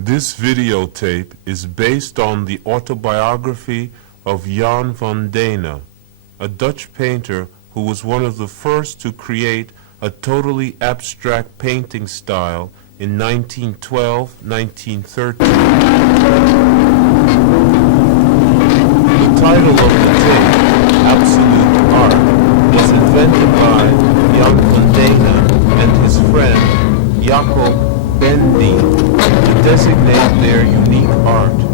This videotape is based on the autobiography of Jan van Dane, a Dutch painter who was one of the first to create a totally abstract painting style in 1912-1913. The title of the tape, Absolute Art, was invented by Jan van Dane and his friend Jacob Bendien to designate their unique art.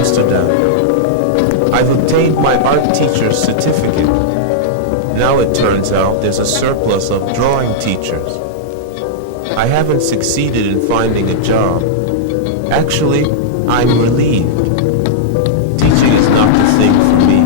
Amsterdam. I've obtained my art teacher's certificate. Now it turns out there's a surplus of drawing teachers. I haven't succeeded in finding a job. Actually, I'm relieved. Teaching is not the thing for me.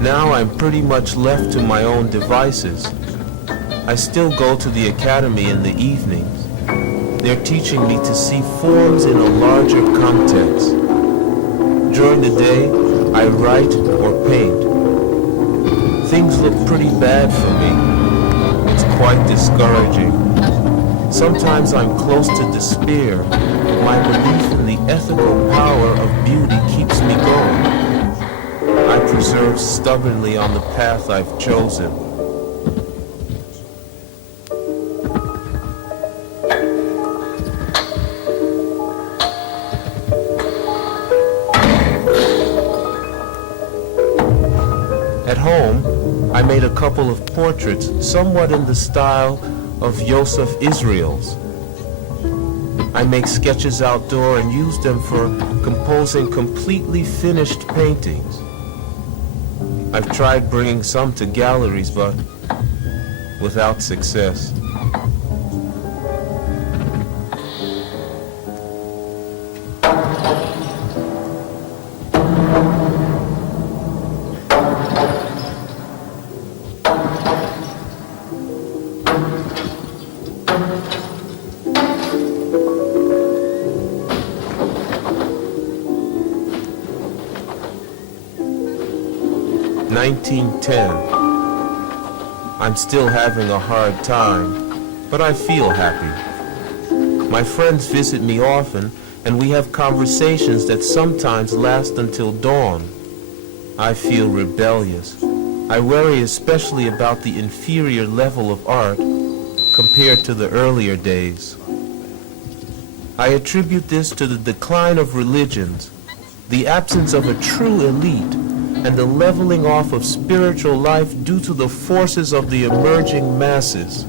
Now I'm pretty much left to my own devices. I still go to the academy in the evenings. They're teaching me to see forms in a larger context. During the day, I write or paint. Things look pretty bad for me. It's quite discouraging. Sometimes I'm close to despair, but my belief in the ethical power of beauty keeps me going. I persevere stubbornly on the path I've chosen. At home, I made a couple of portraits somewhat in the style of Joseph Israels. I make sketches outdoor and use them for composing completely finished paintings. I've tried bringing some to galleries, but without success. I'm still having a hard time, but I feel happy. My friends visit me often, and we have conversations that sometimes last until dawn. I feel rebellious. I worry especially about the inferior level of art compared to the earlier days. I attribute this to the decline of religions, the absence of a true elite, and the leveling off of spiritual life due to the forces of the emerging masses.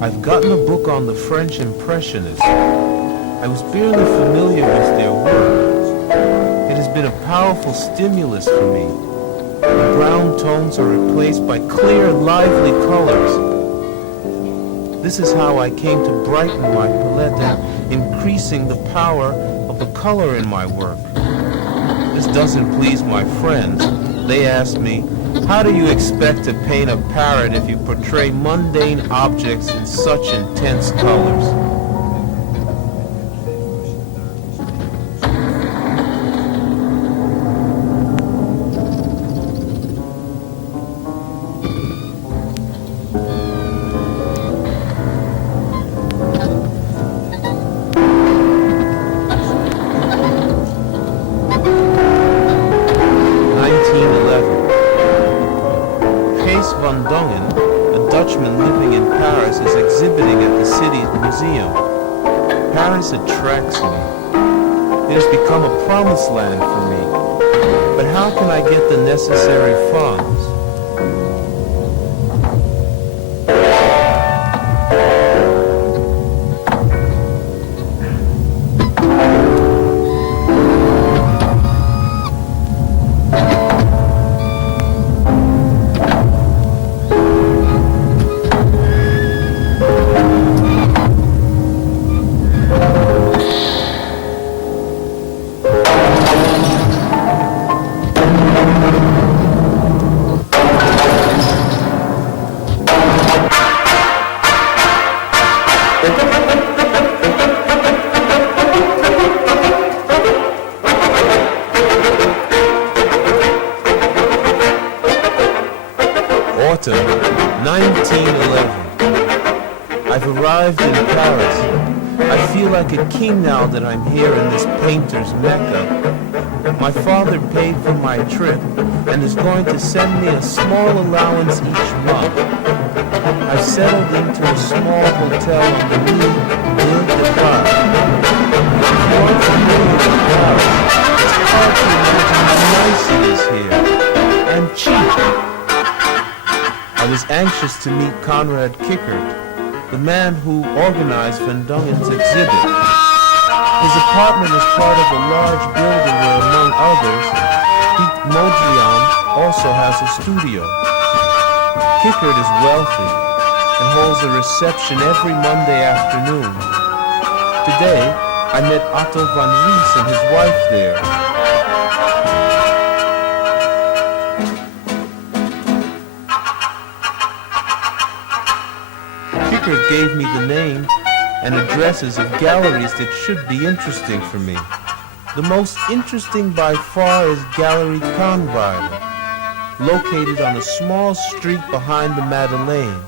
I've gotten a book on the French Impressionists. I was barely familiar with their work. It has been a powerful stimulus for me. The brown tones are replaced by clear, lively colors. This is how I came to brighten my palette, increasing the power of the color in my work. This doesn't please my friends. They ask me, how do you expect to paint a parrot if you portray mundane objects in such intense colors? Dutchman living in Paris is exhibiting at the city's museum. Paris attracts me. It has become a promised land for me. But how can I get the necessary funds? Autumn 1911. I've arrived in Paris. I feel like a king now that I'm here in this painter's Mecca. My father paid for my trip and is going to send me a small allowance each month. I've settled into a small hotel on the Rue de Paris. If you aren't familiar with Paris, it's hard to imagine how nice it is here, and cheap. I was anxious to meet Conrad Kickert, the man who organized Van Dongen's exhibit. His apartment is part of a large building where, among others, Piet Mondrian also has a studio. Kickert is wealthy and holds a reception every Monday afternoon. Today, I met Otto van Ries and his wife there. Kickert gave me the name and addresses of galleries that should be interesting for me. The most interesting by far is Gallery Kahnweiler, located on a small street behind the Madeleine.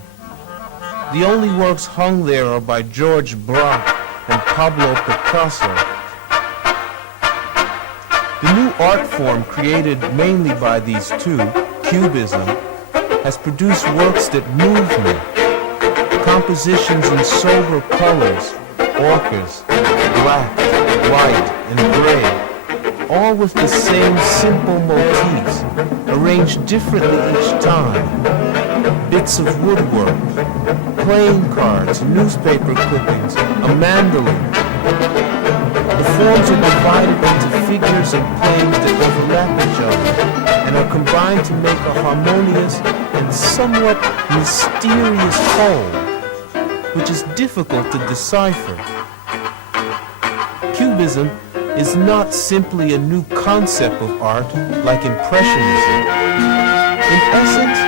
The only works hung there are by George Braque and Pablo Picasso. The new art form created mainly by these two, Cubism, has produced works that move me. Compositions in sober colors, ochres, black, white, and gray, all with the same simple motifs, arranged differently each time. Bits of woodwork, playing cards, newspaper clippings, a mandolin. The forms are divided into figures and planes that overlap each other and are combined to make a harmonious and somewhat mysterious whole, which is difficult to decipher. Cubism is not simply a new concept of art like Impressionism. In essence,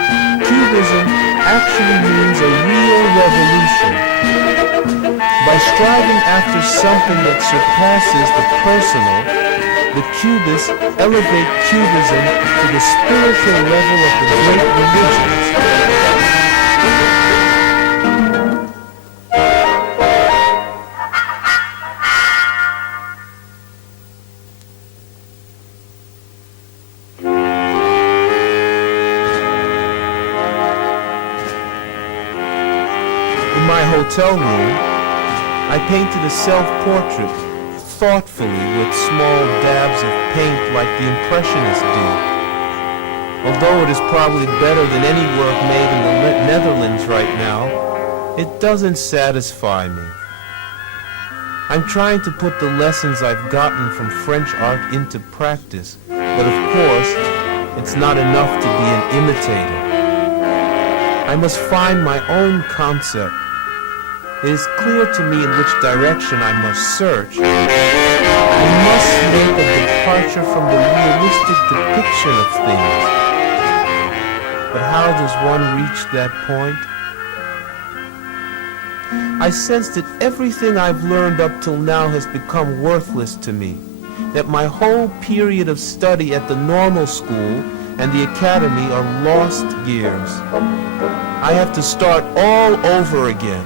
Cubism actually means a real revolution. By striving after something that surpasses the personal, the Cubists elevate Cubism to the spiritual level of the great religions. In my hotel room, I painted a self-portrait thoughtfully with small dabs of paint like the Impressionists did. Although it is probably better than any work made in the Netherlands right now, it doesn't satisfy me. I'm trying to put the lessons I've gotten from French art into practice, but of course, it's not enough to be an imitator. I must find my own concept. It is clear to me in which direction I must search. I must make a departure from the realistic depiction of things. But how does one reach that point? I sense that everything I've learned up till now has become worthless to me, that my whole period of study at the normal school and the academy are lost years. I have to start all over again.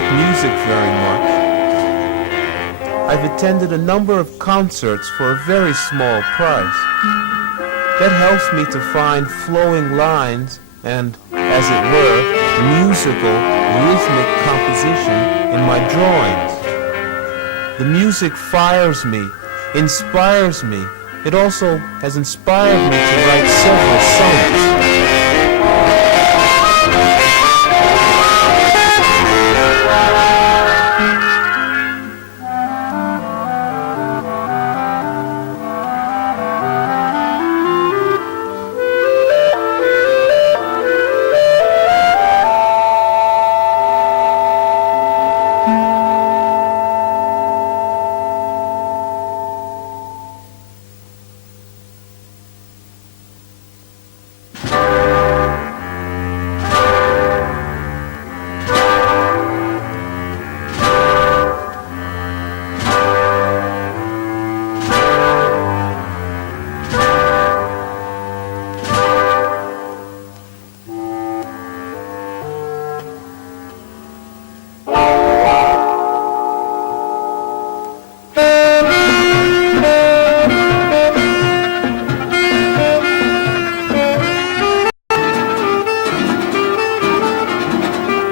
like music very much. I've attended a number of concerts for a very small price. That helps me to find flowing lines and, as it were, musical, rhythmic composition in my drawings. The music fires me, inspires me. It also has inspired me to write several songs.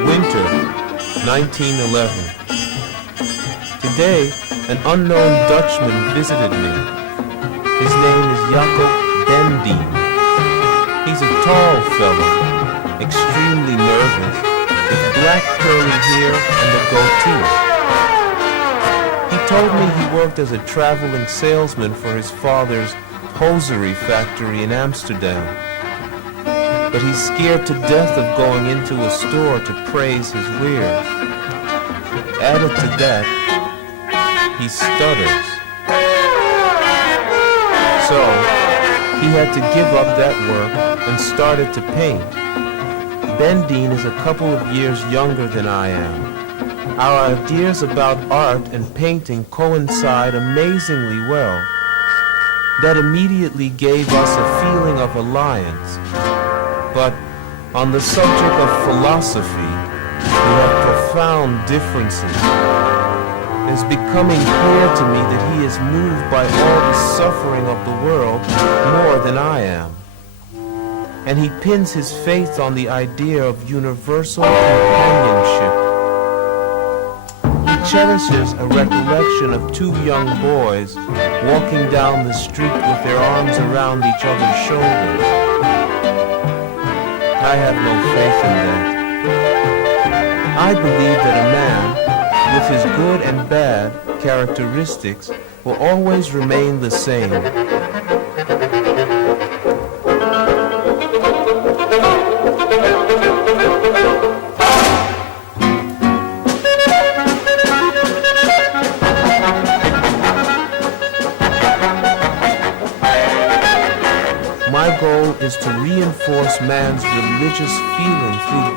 Winter, 1911. Today, an unknown Dutchman visited me. His name is Jacob Bendien. He's a tall fellow, extremely nervous, with black curly hair and a goatee. He told me he worked as a traveling salesman for his father's hosiery factory in Amsterdam. But he's scared to death of going into a store to praise his wares. Added to that, he stutters. So, he had to give up that work and started to paint. Bendien is a couple of years younger than I am. Our ideas about art and painting coincide amazingly well. That immediately gave us a feeling of alliance. But on the subject of philosophy, we have profound differences. It is becoming clear to me that he is moved by all the suffering of the world more than I am. And he pins his faith on the idea of universal companionship. He cherishes a recollection of two young boys walking down the street with their arms around each other's shoulders. I have no faith in that. I believe that a man, with his good and bad characteristics, will always remain the same. My goal is to reinforce man's religious feeling through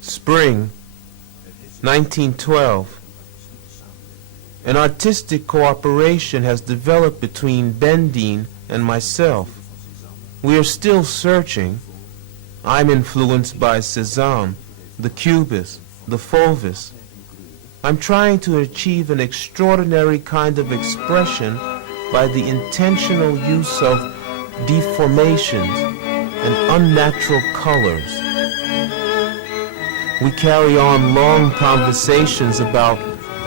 Spring, 1912. An artistic cooperation has developed between Bendien and myself. We are still searching. I'm influenced by Cézanne, the Cubist, the Fauvists. I'm trying to achieve an extraordinary kind of expression by the intentional use of deformations and unnatural colors. We carry on long conversations about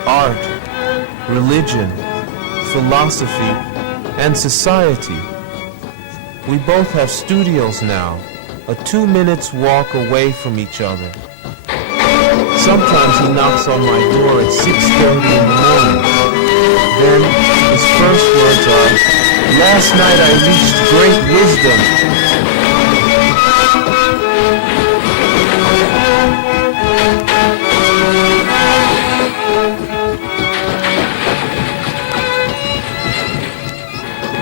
art, religion, philosophy, and society. We both have studios now, a 2 minutes walk away from each other. Sometimes he knocks on my door at 6:30 in the morning. Then his first words are, Last night I reached great wisdom.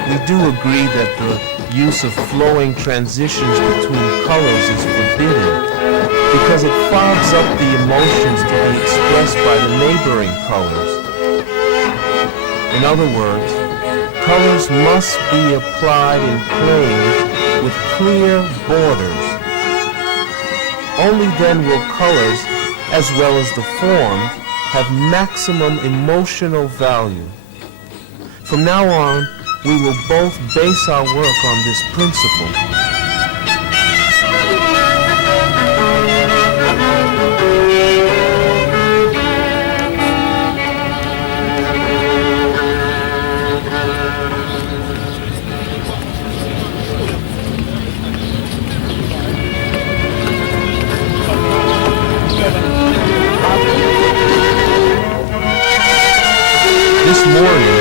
We do agree that the use of flowing transitions between colors is forbidden because it fogs up the emotions to be expressed by the neighboring colors. In other words, colors must be applied in playing with clear borders. Only then will colors, as well as the forms, have maximum emotional value. From now on, we will both base our work on this principle. This morning,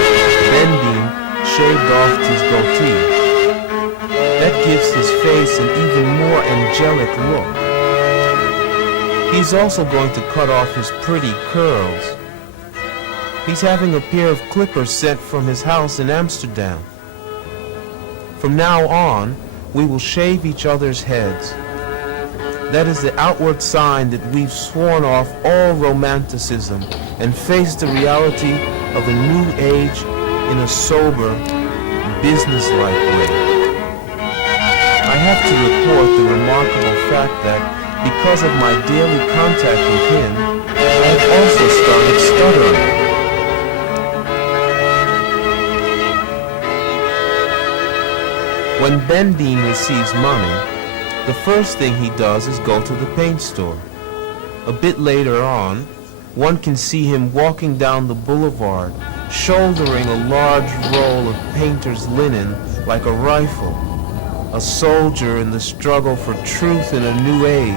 Bendine shaved off his goatee. That gives his face an even more angelic look. He's also going to cut off his pretty curls. He's having a pair of clippers sent from his house in Amsterdam. From now on, we will shave each other's heads. That is the outward sign that we've sworn off all romanticism and faced the reality of a new age in a sober, businesslike way. I have to report the remarkable fact that because of my daily contact with him, I have also started stuttering. When Bendine receives money, the first thing he does is go to the paint store. A bit later on, one can see him walking down the boulevard, shouldering a large roll of painter's linen like a rifle, a soldier in the struggle for truth in a new age.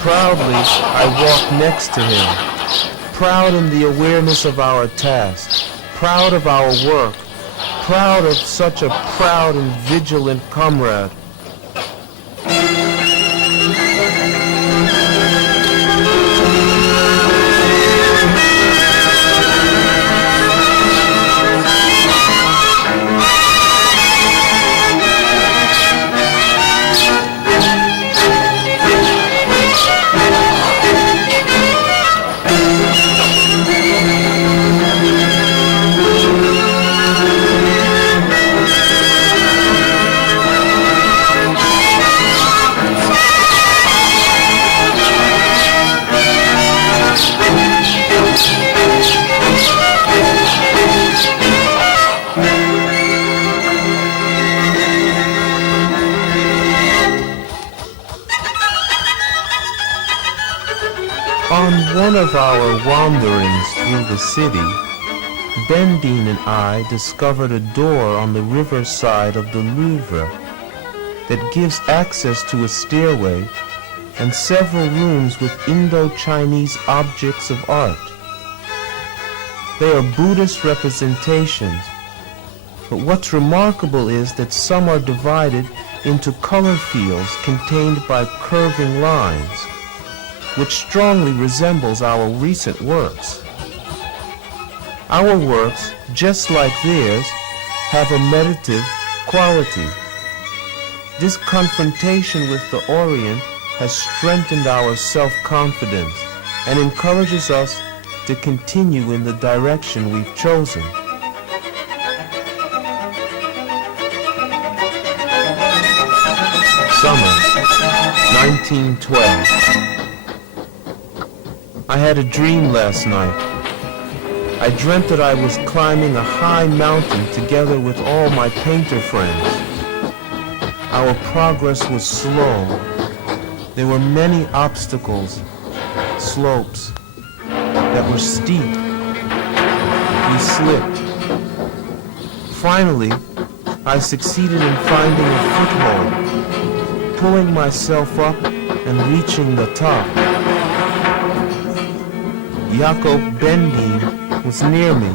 Proudly, I walk next to him, proud in the awareness of our task, proud of our work, proud of such a proud and vigilant comrade. On one of our wanderings through the city, Bendine and I discovered a door on the river side of the Louvre that gives access to a stairway and several rooms with Indo-Chinese objects of art. They are Buddhist representations, but what's remarkable is that some are divided into color fields contained by curving lines, which strongly resembles our recent works. Our works, just like theirs, have a meditative quality. This confrontation with the Orient has strengthened our self-confidence and encourages us to continue in the direction we've chosen. Summer, 1912. I had a dream last night. I dreamt that I was climbing a high mountain together with all my painter friends. Our progress was slow. There were many obstacles, slopes that were steep. We slipped. Finally, I succeeded in finding a foothold, pulling myself up and reaching the top. Jacob Bendine was near me.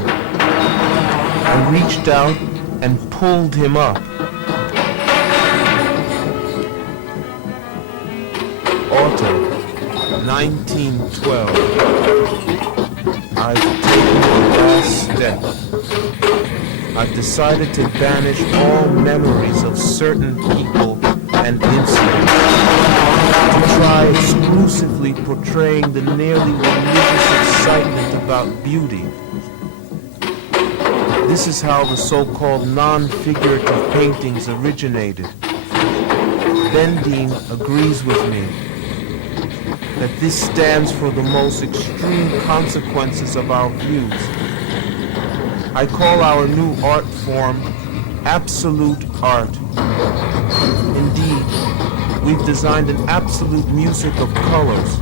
I reached out and pulled him up. Autumn 1912. I've taken the last step. I've decided to banish all memories of certain people and incidents, to try exclusively portraying the nearly religious excitement about beauty. This is how the so-called non-figurative paintings originated. Bendine agrees with me that this stands for the most extreme consequences of our views. I call our new art form absolute art. Indeed, we've designed an absolute music of colors,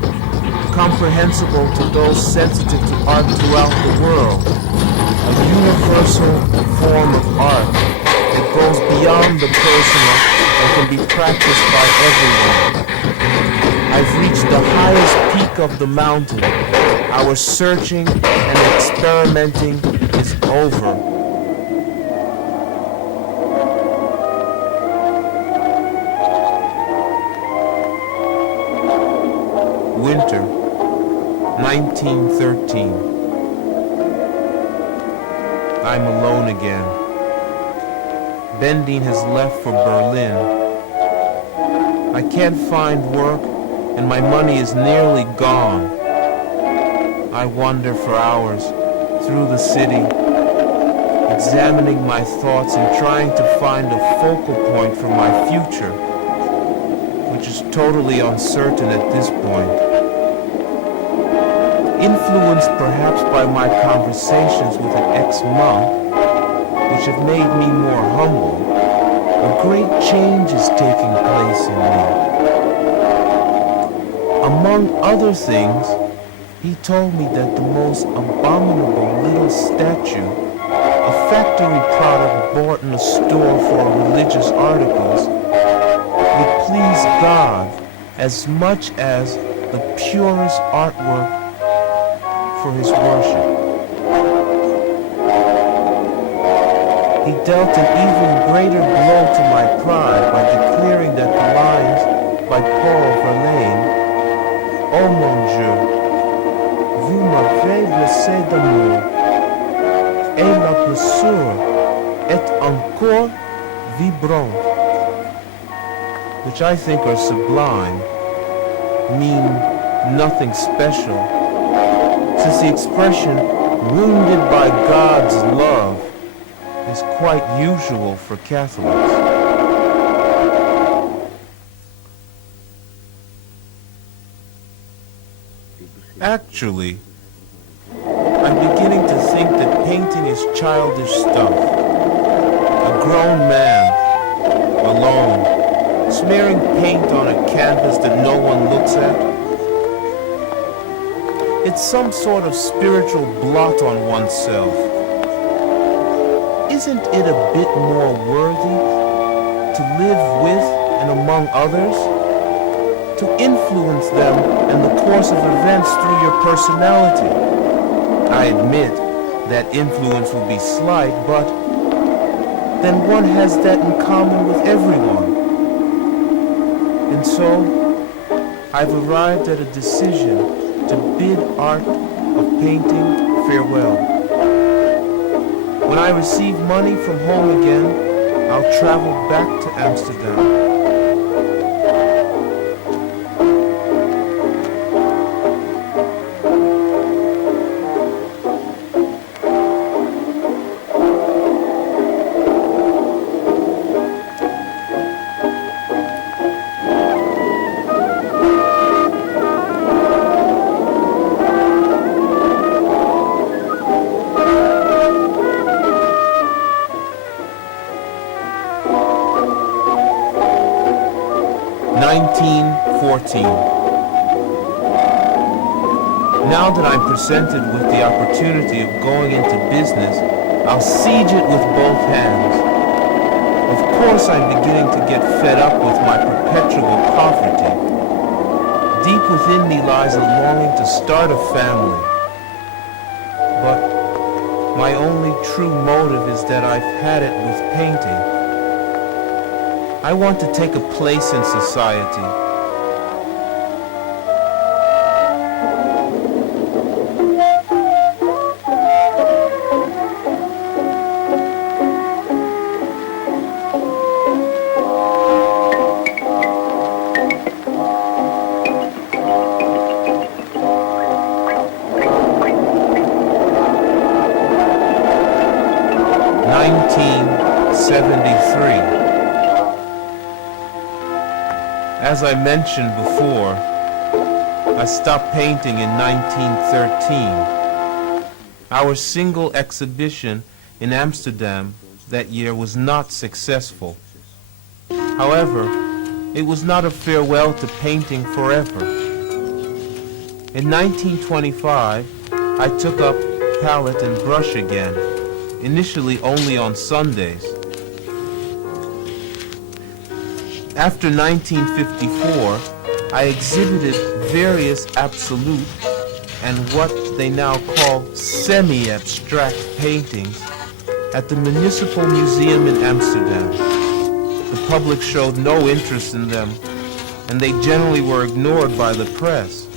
comprehensible to those sensitive to art throughout the world, a universal form of art that goes beyond the personal and can be practiced by everyone. I've reached the highest peak of the mountain. Our searching and experimenting is over. Winter, 1913. I'm alone again. Bendine has left for Berlin. I can't find work, and my money is nearly gone. I wander for hours through the city, examining my thoughts and trying to find a focal point for my future, which is totally uncertain at this point. Influenced perhaps by my conversations with an ex-monk, which have made me more humble, a great change is taking place in me. Among other things, he told me that the most abominable little statue, a factory product bought in a store for religious articles, would please God as much as the purest artwork for his worship. He dealt an even greater blow to my pride by declaring that the lines by Paul Verlaine, "Oh mon Dieu, vous m'avez blessé d'amour, et la blessure est encore vibrante," which I think are sublime, mean nothing special, since the expression "wounded by God's love" is quite usual for Catholics. Actually, I'm beginning to think that painting is childish stuff. A grown man, alone, smearing paint on a canvas that no one looks at. It's some sort of spiritual blot on oneself. Isn't it a bit more worthy to live with and among others? To influence them and the course of events through your personality? I admit that influence will be slight, but then one has that in common with everyone. And so, I've arrived at a decision to bid art of painting farewell. When I receive money from home again, I'll travel back to Amsterdam. Now that I'm presented with the opportunity of going into business, I'll seize it with both hands. Of course, I'm beginning to get fed up with my perpetual poverty. Deep within me lies a longing to start a family. But My only true motive is that I've had it with painting. I want to take a place in society. As I mentioned before, I stopped painting in 1913. Our single exhibition in Amsterdam that year was not successful. However, it was not a farewell to painting forever. In 1925, I took up palette and brush again, initially only on Sundays. After 1954, I exhibited various absolute and what they now call semi-abstract paintings at the Municipal Museum in Amsterdam. The public showed no interest in them, and they generally were ignored by the press.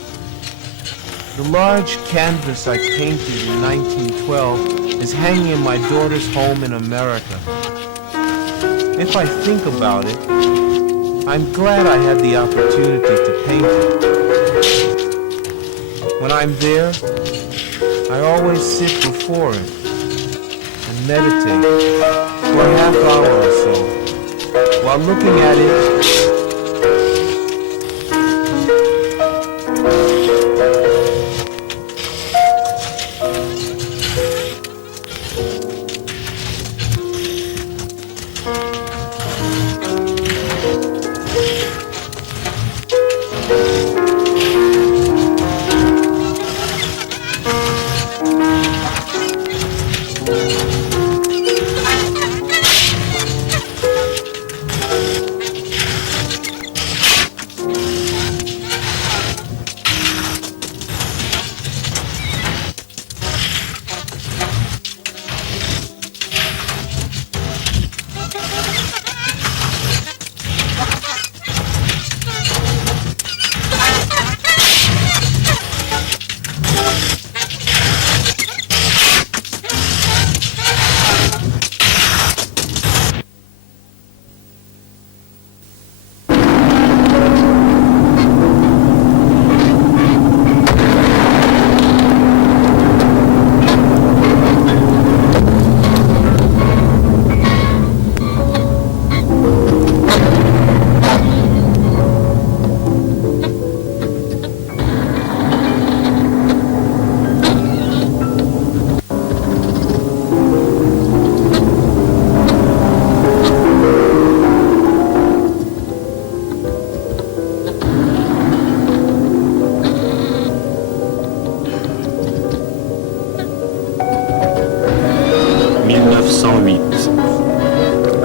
The large canvas I painted in 1912 is hanging in my daughter's home in America. If I think about it, I'm glad I had the opportunity to paint it. When I'm there, I always sit before it and meditate for a half hour or so while looking at it.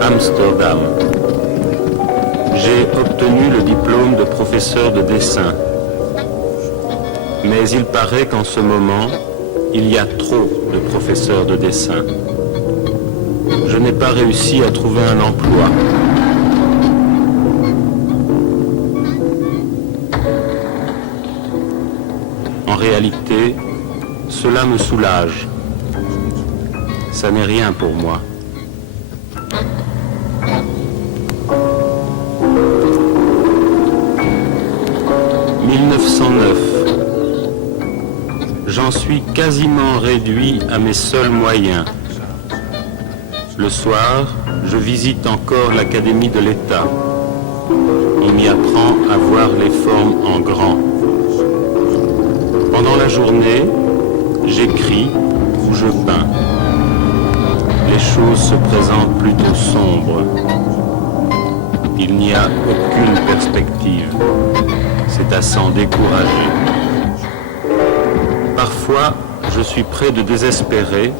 Amsterdam. J'ai obtenu le diplôme de professeur de dessin. Mais il paraît qu'en ce moment, il y a trop de professeurs de dessin. Je n'ai pas réussi à trouver un emploi. En réalité, cela me soulage. Ça n'est rien pour moi. « 1909. J'en suis quasiment réduit à mes seuls moyens. Le soir, je visite encore l'Académie de l'État. On m'y apprend à voir les formes en grand. Pendant la journée, j'écris ou je peins. Les choses se présentent plutôt sombres. Il n'y a aucune perspective. C'est à s'en décourager. Parfois, je suis près de désespérer,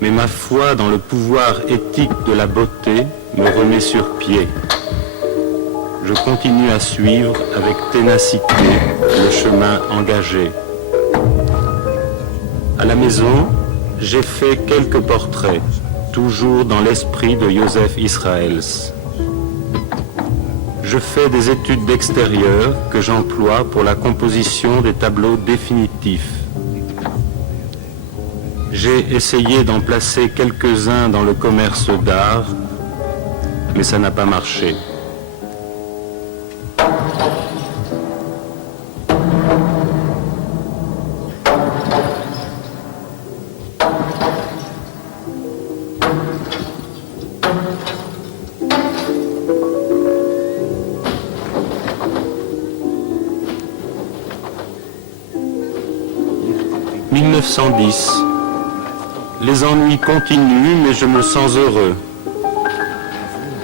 mais ma foi dans le pouvoir éthique de la beauté me remet sur pied. Je continue à suivre avec ténacité le chemin engagé. À la maison, J'ai fait quelques portraits, toujours dans l'esprit de Joseph Israels. Je fais des études d'extérieur que j'emploie pour la composition des tableaux définitifs. J'ai essayé d'en placer quelques-uns dans le commerce d'art, mais ça n'a pas marché. « 1910. Les ennuis continuent, mais je me sens heureux.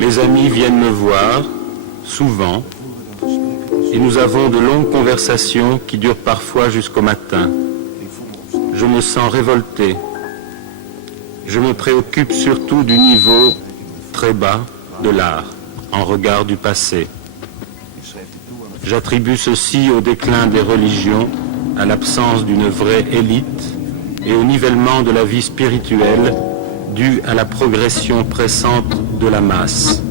Mes amis viennent me voir, souvent, et nous avons de longues conversations qui durent parfois jusqu'au matin. Je me sens révolté. Je me préoccupe surtout du niveau très bas de l'art, en regard du passé. J'attribue ceci au déclin des religions, à l'absence d'une vraie élite et au nivellement de la vie spirituelle dû à la progression pressante de la masse.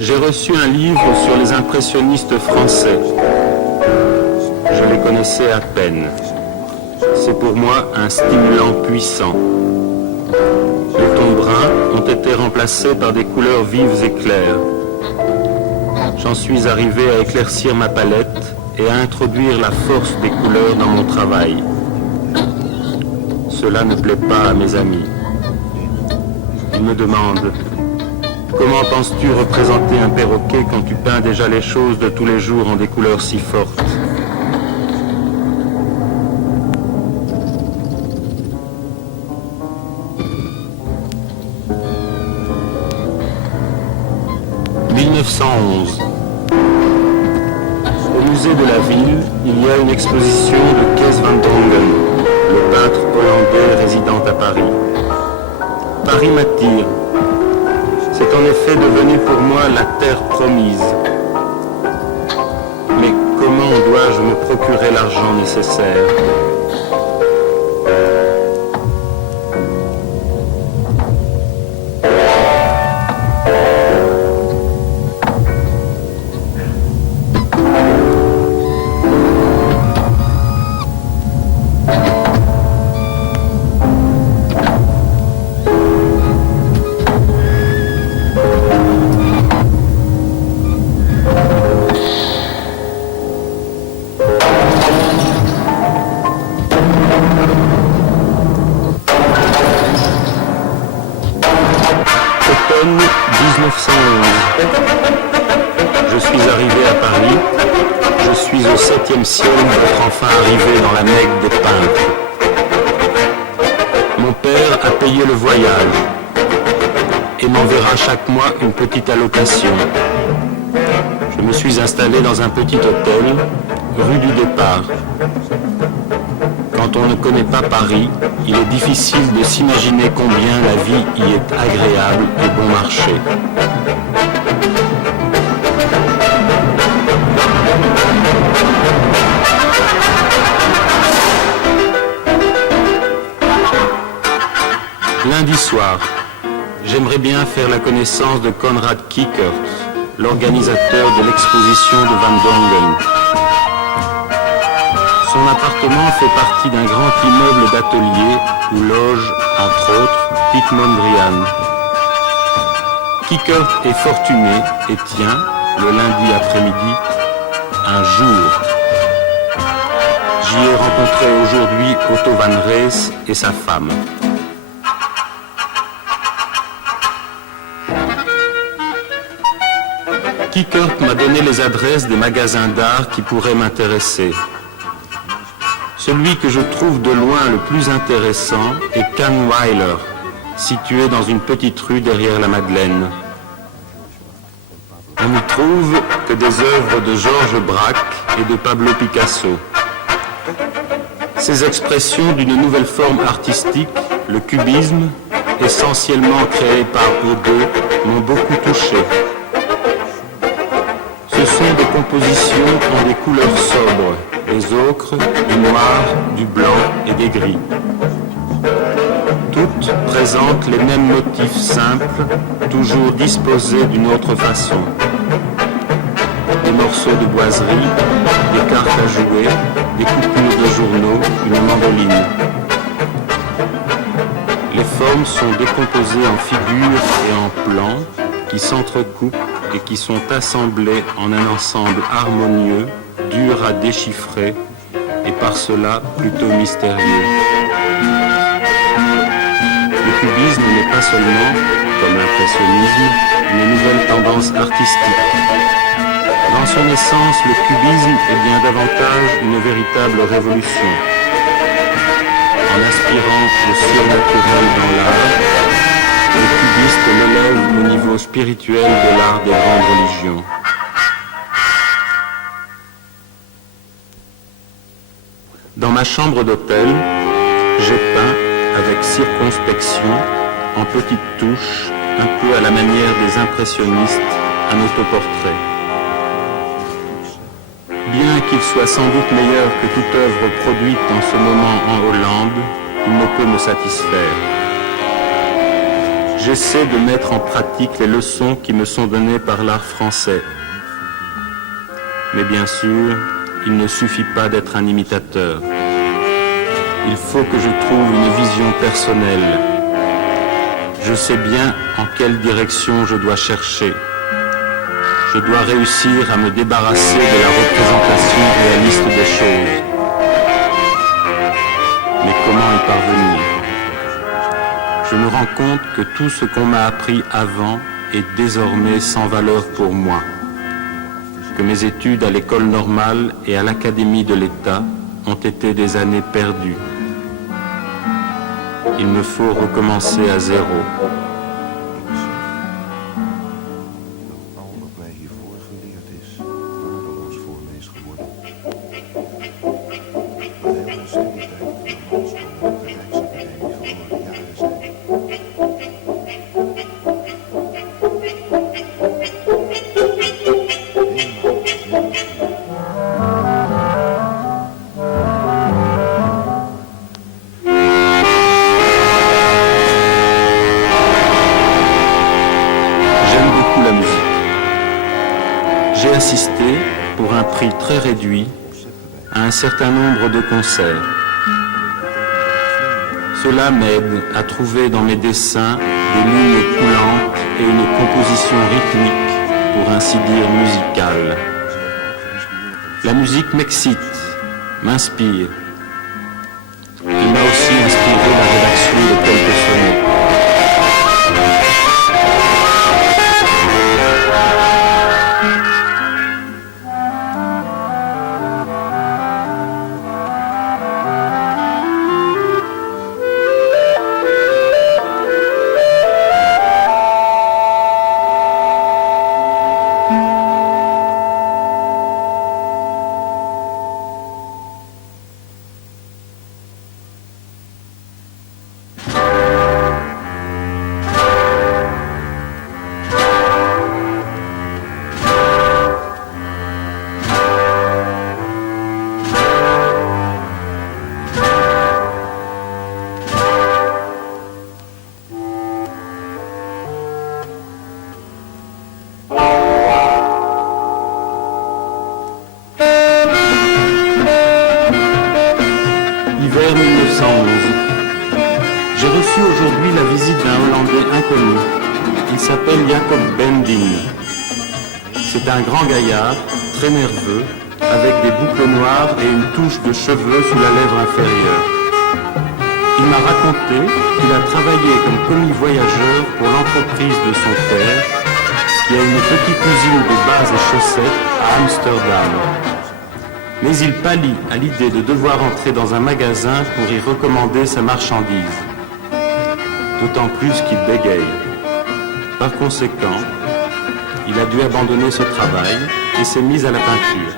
J'ai reçu un livre sur les impressionnistes français. Je les connaissais à peine. C'est pour moi un stimulant puissant. Les tons bruns ont été remplacés par des couleurs vives et claires. J'en suis arrivé à éclaircir ma palette et à introduire la force des couleurs dans mon travail. Cela ne plaît pas à mes amis. Ils me demandent: comment penses-tu représenter un perroquet quand tu peins déjà les choses de tous les jours en des couleurs si fortes? « 1911. Au musée de la ville, il y a une exposition de Kees van Dongen, le peintre hollandais résident à Paris. Paris m'attire. C'est en effet devenu pour moi la terre promise. Mais comment dois-je me procurer l'argent nécessaire? Automne 1911. Je suis arrivé à Paris. Je suis au 7e ciel d'être enfin arrivé dans la Mecque des peintres. Mon père a payé le voyage et m'enverra chaque mois une petite allocation. Je me suis installé dans un petit hôtel, rue du Départ. Quand on ne connaît pas Paris, il est difficile de s'imaginer combien la vie y est agréable et bon marché. Lundi soir, j'aimerais bien faire la connaissance de Konrad Kickert, l'organisateur de l'exposition de Van Dongen. Son appartement fait partie d'un grand immeuble d'atelier où loge, entre autres, Piet Mondrian. Kickert est fortuné et tient, le lundi après-midi, un jour. J'y ai rencontré aujourd'hui Otto van Rees et sa femme. Kickert m'a donné les adresses des magasins d'art qui pourraient m'intéresser. Celui que je trouve de loin le plus intéressant est Kahnweiler, situé dans une petite rue derrière la Madeleine. On n'y trouve que des œuvres de Georges Braque et de Pablo Picasso. Ces expressions d'une nouvelle forme artistique, le cubisme, essentiellement créé par eux deux, m'ont beaucoup touché. Ce sont des compositions en des couleurs sobres, des ocres, du noir, du blanc et des gris. Toutes présentent les mêmes motifs simples, toujours disposés d'une autre façon. Des morceaux de boiserie, des cartes à jouer, des coupures de journaux, une mandoline. Les formes sont décomposées en figures et en plans qui s'entrecoupent et qui sont assemblées en un ensemble harmonieux, dur à déchiffrer et par cela plutôt mystérieux. Le cubisme n'est pas seulement, comme l'impressionnisme, une nouvelle tendance artistique. Dans son essence, le cubisme est bien davantage une véritable révolution. En aspirant au surnaturel dans l'art, le cubiste l'élève au niveau spirituel de l'art des grandes religions. Dans ma chambre d'hôtel, j'ai peint avec circonspection, en petites touches, un peu à la manière des impressionnistes, un autoportrait. Bien qu'il soit sans doute meilleur que toute œuvre produite en ce moment en Hollande, il ne peut me satisfaire. J'essaie de mettre en pratique les leçons qui me sont données par l'art français. Mais bien sûr, il ne suffit pas d'être un imitateur. Il faut que je trouve une vision personnelle. Je sais bien en quelle direction je dois chercher. Je dois réussir à me débarrasser de la représentation réaliste des choses. Mais comment y parvenir ? Je me rends compte que tout ce qu'on m'a appris avant est désormais sans valeur pour moi. Que mes études à l'école normale et à l'Académie de l'État ont été des années perdues. Il me faut recommencer à zéro. J'ai assisté, pour un prix très réduit, à un certain nombre de concerts. Cela m'aide à trouver dans mes dessins des lignes coulantes et une composition rythmique, pour ainsi dire musicale. La musique m'excite, m'inspire. Il m'a aussi inspiré la rédaction de quelques sonnets. Hiver 1911. J'ai reçu aujourd'hui la visite d'un Hollandais inconnu. Il s'appelle Jacob Bending. C'est un grand gaillard, très nerveux, avec des boucles noires et une touche de cheveux sous la lèvre inférieure. Il m'a raconté qu'il a travaillé comme commis voyageur pour l'entreprise de son père, qui a une petite usine de bas et chaussettes à Amsterdam. Mais il pâlit à l'idée de devoir entrer dans un magasin pour y recommander sa marchandise. d'autant plus qu'il bégaye. Par conséquent, il a dû abandonner ce travail et s'est mis à la peinture.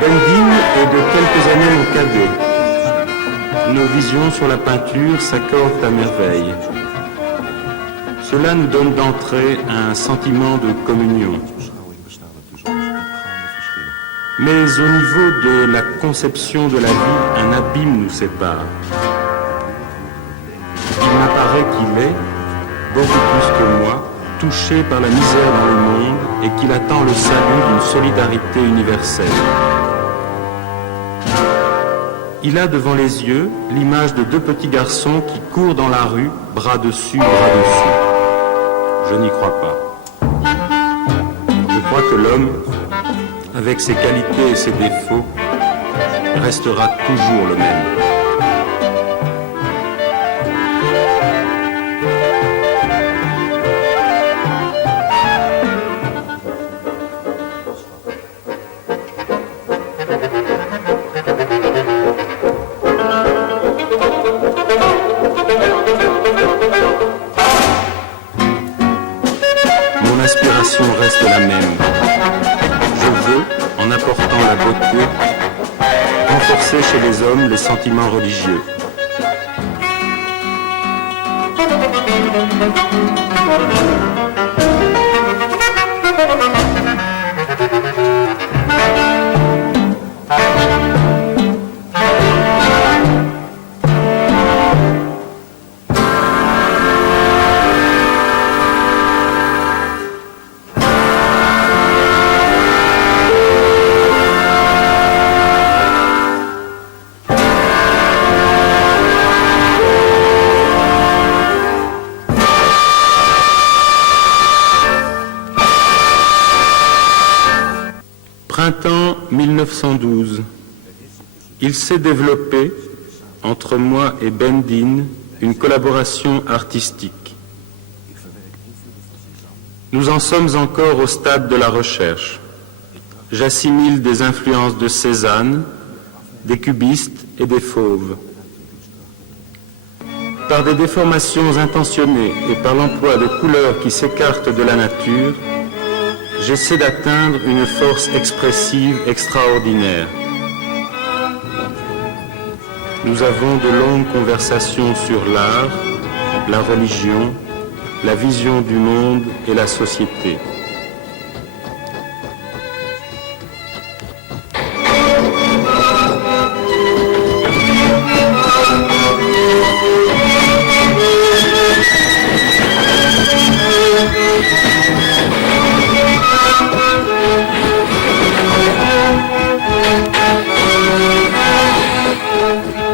Bendine est de quelques années mon cadet. Nos visions sur la peinture s'accordent à merveille. Cela nous donne d'entrée un sentiment de communion. Mais au niveau de la conception de la vie, un abîme nous sépare. Il m'apparaît qu'il est, beaucoup plus que moi, touché par la misère dans le monde et qu'il attend le salut d'une solidarité universelle. Il a devant les yeux l'image de deux petits garçons qui courent dans la rue, bras dessus, bras dessous. Je n'y crois pas. Je crois que l'homme, avec ses qualités et ses défauts, restera toujours le même. Mon aspiration reste la même. Je veux, en apportant la beauté, renforcer chez les hommes les sentiments religieux. Printemps 1912. Il s'est développé, entre moi et Bendine, une collaboration artistique. Nous en sommes encore au stade de la recherche. J'assimile des influences de Cézanne, des cubistes et des fauves. Par des déformations intentionnées et par l'emploi de couleurs qui s'écartent de la nature, j'essaie d'atteindre une force expressive extraordinaire. Nous avons de longues conversations sur l'art, la religion, la vision du monde et la société.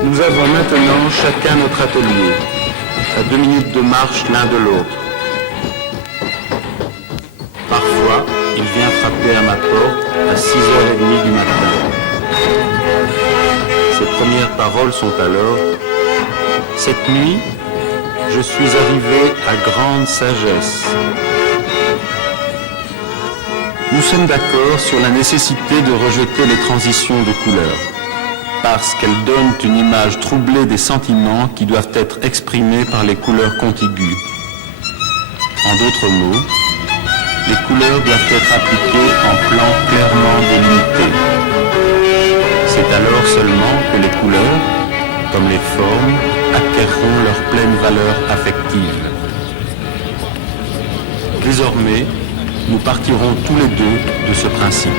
Nous avons maintenant chacun notre atelier, à 2 minutes de marche l'un de l'autre. Parfois, il vient frapper à ma porte à 6h30 du matin. Ses premières paroles sont alors « Cette nuit, je suis arrivé à grande sagesse. » Nous sommes d'accord sur la nécessité de rejeter les transitions de couleurs, parce qu'elles donnent une image troublée des sentiments qui doivent être exprimés par les couleurs contiguës. En d'autres mots, les couleurs doivent être appliquées en plans clairement délimités. C'est alors seulement que les couleurs, comme les formes, acquerront leur pleine valeur affective. Désormais, nous partirons tous les deux de ce principe.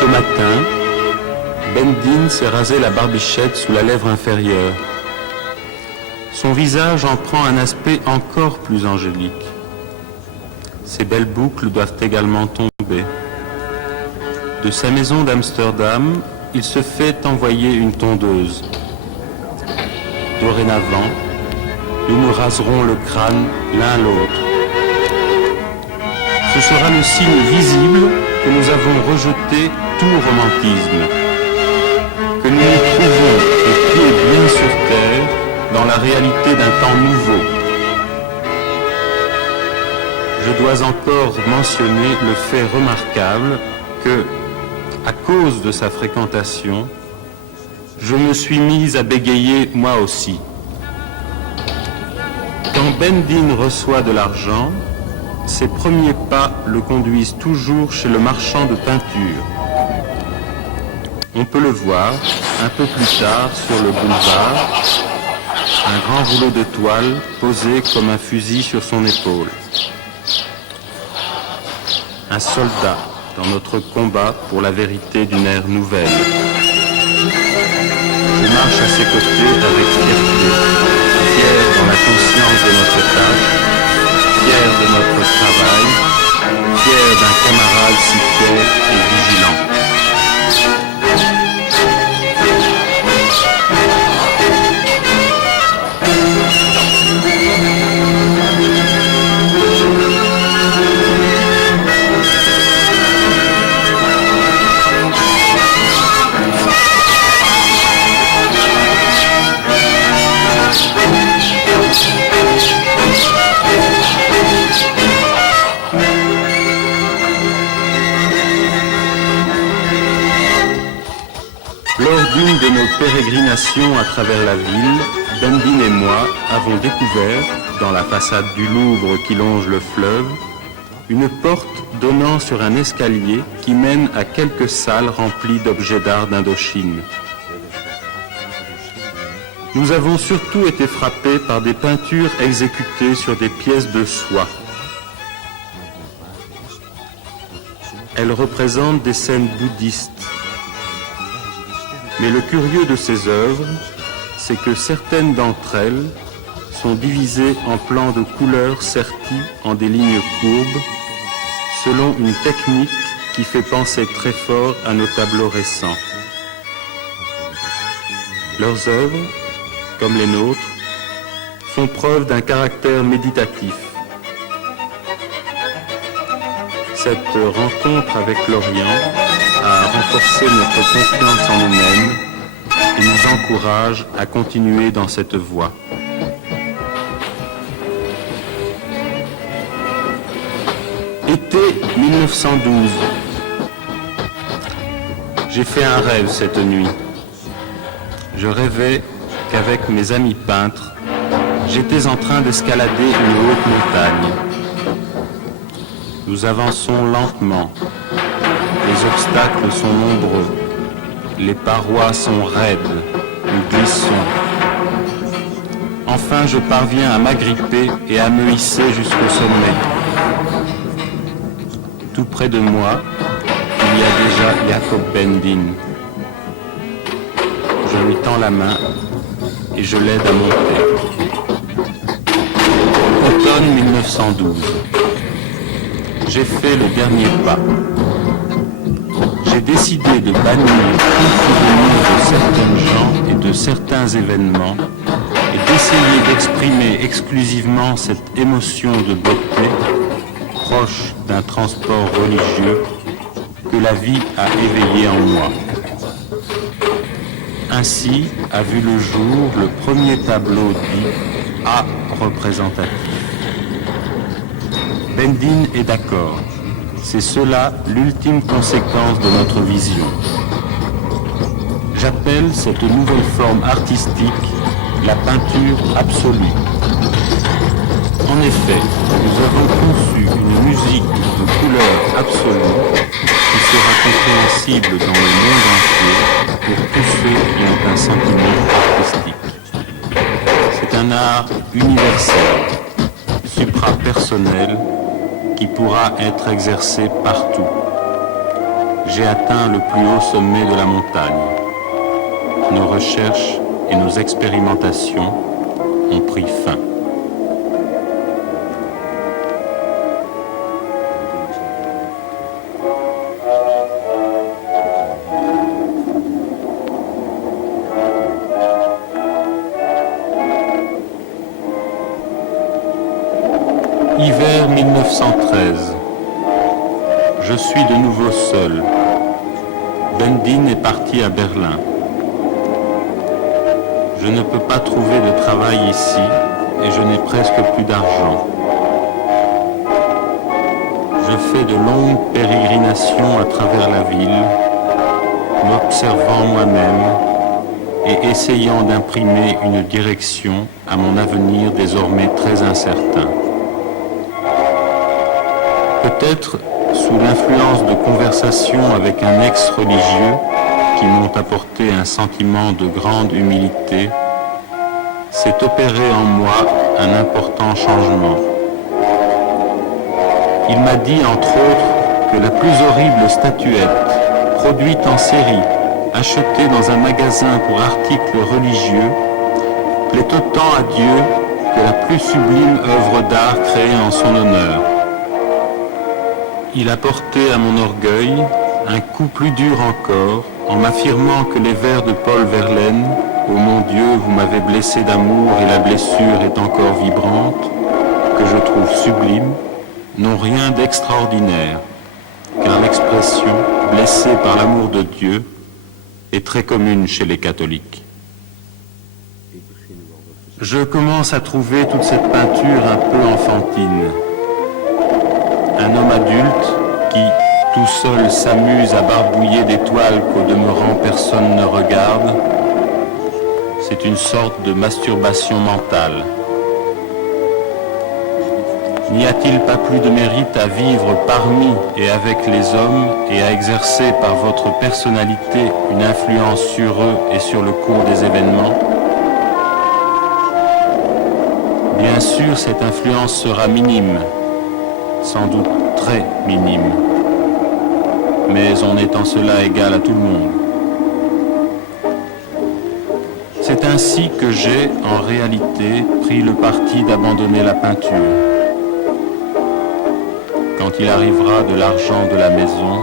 Ce matin, Bendine s'est rasé la barbichette sous la lèvre inférieure. Son visage en prend un aspect encore plus angélique. Ses belles boucles doivent également tomber. De sa maison d'Amsterdam, il se fait envoyer une tondeuse. Dorénavant, nous nous raserons le crâne l'un l'autre. Ce sera le signe visible que nous avons rejeté tout romantisme, que nous nous trouvons les pieds bien sur terre dans la réalité d'un temps nouveau. Je dois encore mentionner le fait remarquable que, à cause de sa fréquentation, je me suis mise à bégayer moi aussi. Quand Bendine reçoit de l'argent, ses premiers pas le conduisent toujours chez le marchand de peinture. On peut le voir, un peu plus tard, sur le boulevard, un grand rouleau de toile posé comme un fusil sur son épaule. Un soldat dans notre combat pour la vérité d'une ère nouvelle. Je marche à ses côtés avec fierté, fier dans la conscience de notre tâche, fier de notre travail, fier d'un camarade si fier et vigilant. Lors d'une de nos pérégrinations à travers la ville, Bendine et moi avons découvert, dans la façade du Louvre qui longe le fleuve, une porte donnant sur un escalier qui mène à quelques salles remplies d'objets d'art d'Indochine. Nous avons surtout été frappés par des peintures exécutées sur des pièces de soie. Elles représentent des scènes bouddhistes. Mais le curieux de ces œuvres, c'est que certaines d'entre elles sont divisées en plans de couleurs sertis en des lignes courbes, selon une technique qui fait penser très fort à nos tableaux récents. Leurs œuvres, comme les nôtres, font preuve d'un caractère méditatif. Cette rencontre avec l'Orient a renforcé notre confiance en nous-mêmes et nous encourage à continuer dans cette voie. Été 1912. J'ai fait un rêve cette nuit. Je rêvais qu'avec mes amis peintres, j'étais en train d'escalader une haute montagne. Nous avançons lentement. Les obstacles sont nombreux. Les parois sont raides. Nous glissons. Enfin, je parviens à m'agripper et à me hisser jusqu'au sommet. Tout près de moi, il y a déjà Jacob Bendine. Je lui tends la main et je l'aide à monter. Automne 1912. J'ai fait le dernier pas. J'ai décidé de bannir tout souvenir de certaines gens et de certains événements et d'essayer d'exprimer exclusivement cette émotion de beauté proche d'un transport religieux que la vie a éveillé en moi. Ainsi a vu le jour le premier tableau dit A représentatif. Bendine est d'accord. C'est cela l'ultime conséquence de notre vision. J'appelle cette nouvelle forme artistique la peinture absolue. En effet, nous avons conçu une musique de couleur absolue qui sera compréhensible dans le monde entier pour tous ceux qui ont un sentiment artistique. C'est un art universel, supra-personnel, qui pourra être exercé partout. J'ai atteint le plus haut sommet de la montagne. Nos recherches et nos expérimentations ont pris fin. Hiver 1913. Je suis de nouveau seul. Bendine est parti à Berlin. Je ne peux pas trouver de travail ici et je n'ai presque plus d'argent. Je fais de longues pérégrinations à travers la ville, m'observant moi-même et essayant d'imprimer une direction à mon avenir désormais très incertain. Peut-être sous l'influence de conversations avec un ex-religieux qui m'ont apporté un sentiment de grande humilité, s'est opéré en moi un important changement. Il m'a dit entre autres que la plus horrible statuette, produite en série, achetée dans un magasin pour articles religieux, plaît autant à Dieu que la plus sublime œuvre d'art créée en son honneur. Il a porté à mon orgueil un coup plus dur encore en m'affirmant que les vers de Paul Verlaine « Ô mon Dieu, vous m'avez blessé d'amour et la blessure est encore vibrante » que je trouve sublime, n'ont rien d'extraordinaire, car l'expression « blessé par l'amour de Dieu » est très commune chez les catholiques. Je commence à trouver toute cette peinture un peu enfantine. Un homme adulte qui, tout seul, s'amuse à barbouiller des toiles qu'au demeurant personne ne regarde, c'est une sorte de masturbation mentale. N'y a-t-il pas plus de mérite à vivre parmi et avec les hommes et à exercer par votre personnalité une influence sur eux et sur le cours des événements? Bien sûr, cette influence sera minime, sans doute très minime, mais on est en cela égal à tout le monde. C'est ainsi que j'ai, en réalité, pris le parti d'abandonner la peinture. Quand il arrivera de l'argent de la maison,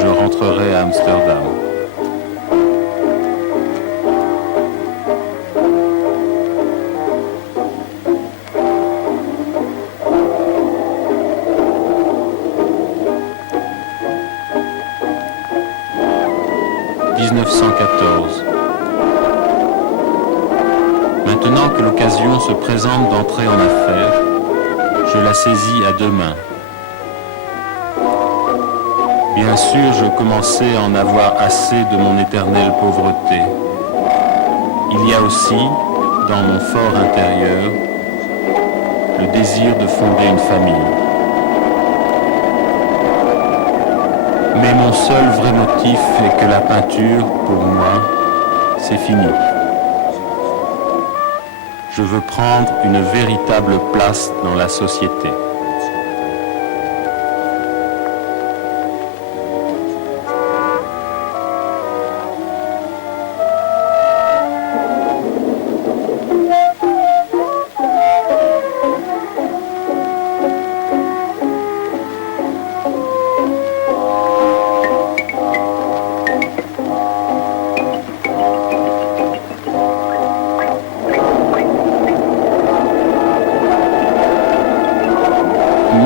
je rentrerai à Amsterdam. « 1914. Maintenant que l'occasion se présente d'entrer en affaires, je la saisis à deux mains. Bien sûr, je commençais à en avoir assez de mon éternelle pauvreté. Il y a aussi, dans mon fort intérieur, le désir de fonder une famille. Mais mon seul vrai motif est que la peinture, pour moi, c'est fini. Je veux prendre une véritable place dans la société. «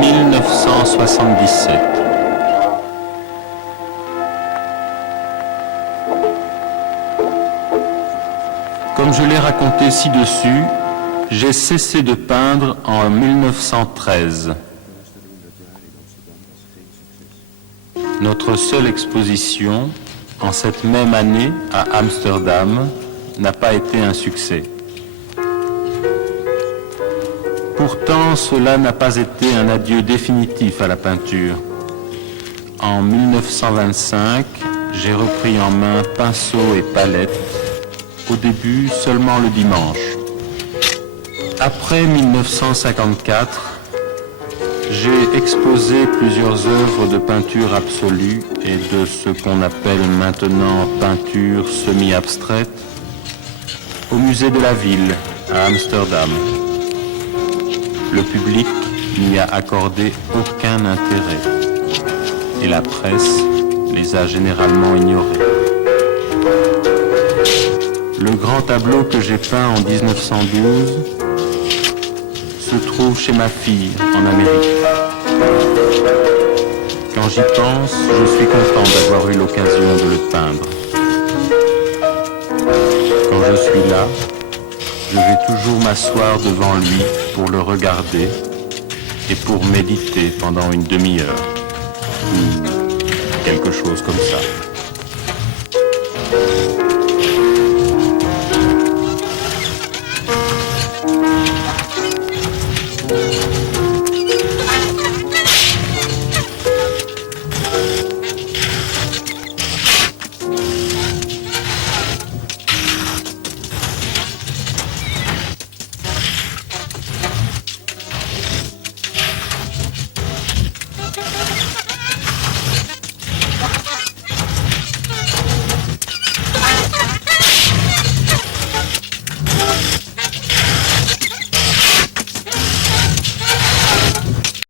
1977. Comme je l'ai raconté ci-dessus, j'ai cessé de peindre en 1913. Notre seule exposition, en cette même année à Amsterdam, n'a pas été un succès. Pourtant, cela n'a pas été un adieu définitif à la peinture. En 1925, j'ai repris en main pinceau et palette, au début seulement le dimanche. Après 1954, j'ai exposé plusieurs œuvres de peinture absolue et de ce qu'on appelle maintenant peinture semi-abstraite au musée de la ville à Amsterdam. Le public n'y a accordé aucun intérêt et la presse les a généralement ignorés. Le grand tableau que j'ai peint en 1912 se trouve chez ma fille en Amérique. Quand j'y pense, je suis content d'avoir eu l'occasion de le peindre. Quand je suis là, je vais toujours m'asseoir devant lui pour le regarder et pour méditer pendant une demi-heure, ou quelque chose comme ça.